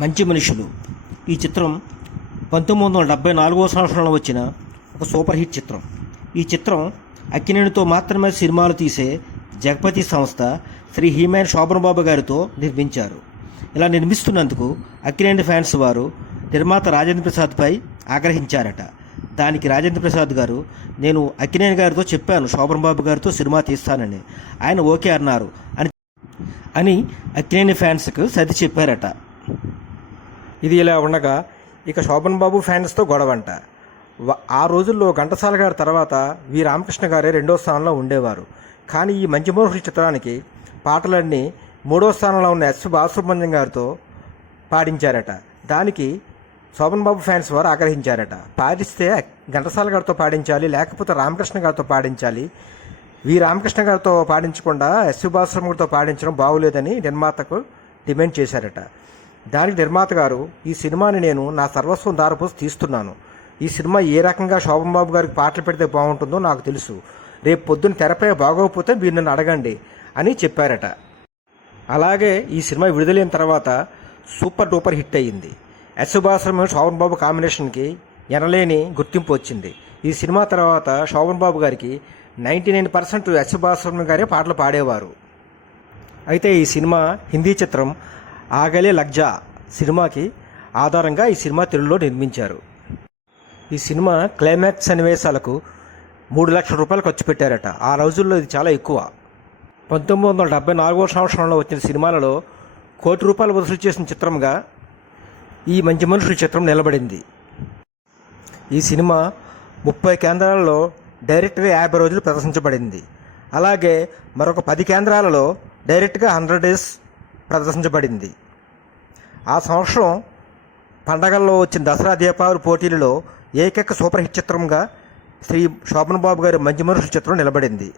మంచి మనుషులు ఈ చిత్రం 1974 సంవత్సరంలో వచ్చిన ఒక సూపర్ హిట్ చిత్రం. ఈ చిత్రం అక్కినేనితో మాత్రమే సినిమాలు తీసే జగపతి సంస్థ శ్రీ హీమాన్ శోభన్ బాబు గారితో నిర్మించారు. ఇలా నిర్మిస్తున్నందుకు అక్కినేని ఫ్యాన్స్ వారు నిర్మాత రాజేంద్ర ప్రసాద్పై ఆగ్రహించారట. దానికి రాజేంద్ర ప్రసాద్ గారు, నేను అక్కినేని గారితో చెప్పాను శోభన్ బాబు గారితో సినిమా తీస్తానని, ఆయన ఓకే అన్నారు అని అక్కినేని ఫ్యాన్స్కు సర్ది చెప్పారట. ఇది ఇలా ఉండగా ఇక శోభన్ బాబు ఫ్యాన్స్తో గొడవంట. ఆ రోజుల్లో ఘంటసాల గారి తర్వాత వి రామకృష్ణ గారే 2వ స్థానంలో ఉండేవారు. కానీ ఈ మంచి మనుషుల చిత్రానికి పాటలన్నీ 3వ స్థానంలో ఉన్న ఎస్ బాలసుబ్రహ్మణ్యం గారితో పాడించారట. దానికి శోభన్ బాబు ఫ్యాన్స్ వారు ఆగ్రహించారట. పాడిస్తే ఘంటసాల గారితో పాడించాలి, లేకపోతే రామకృష్ణ గారితో పాడించాలి, వి రామకృష్ణ గారితో పాడించకుండా ఎస్ బాలసుబ్రహ్మణ్యంతో పాడించడం బాగులేదని నిర్మాతకు డిమాండ్ చేశారట. దానికి నిర్మాత గారు, ఈ సినిమాని నేను నా సర్వస్వం దారపోసి తీస్తున్నాను. ఈ సినిమా ఏ రకంగా శోభన్ బాబు గారికి పాటలు పెడితే బాగుంటుందో నాకు తెలుసు. రేపు పొద్దున్న తెరపై బాగోకపోతే మీరు నన్ను అడగండి అని చెప్పారట. అలాగే ఈ సినిమా విడుదలైన తర్వాత సూపర్ డూపర్ హిట్ అయ్యింది. ఎస్ బాలసుబ్రహ్మణ్యం శోభన్ బాబు కాంబినేషన్కి ఎనలేని గుర్తింపు వచ్చింది. ఈ సినిమా తర్వాత శోభన్ బాబు గారికి 99% ఎస్ బాలసుబ్రహ్మణ్యం గారే పాటలు పాడేవారు. అయితే ఈ సినిమా హిందీ చిత్రం ఆగలే లగ్జా సినిమాకి ఆధారంగా ఈ సినిమా తెలుగులో నిర్మించారు. ఈ సినిమా క్లైమాక్స్ సన్నివేశాలకు 3 లక్షల రూపాయలు ఖర్చు పెట్టారట. ఆ రోజుల్లో ఇది చాలా ఎక్కువ. 1974 సంవత్సరంలో వచ్చిన సినిమాలలో ₹1 కోటి వసూలు చేసిన చిత్రంగా ఈ మంచి మనుషుల చిత్రం నిలబడింది. ఈ సినిమా 30 కేంద్రాలలో డైరెక్ట్గా 50 రోజులు ప్రదర్శించబడింది. అలాగే మరొక 10 కేంద్రాలలో డైరెక్ట్గా 100 డేస్ ప్రదర్శించబడింది. ఆ సంవత్సరం పండగల్లో వచ్చిన దసరా దీపావళి పోటీలలో ఏకైక సూపర్ హిట్ చిత్రంగా శ్రీ శోభన్ బాబు గారి మంచి మనుషుల చిత్రం నిలబడింది.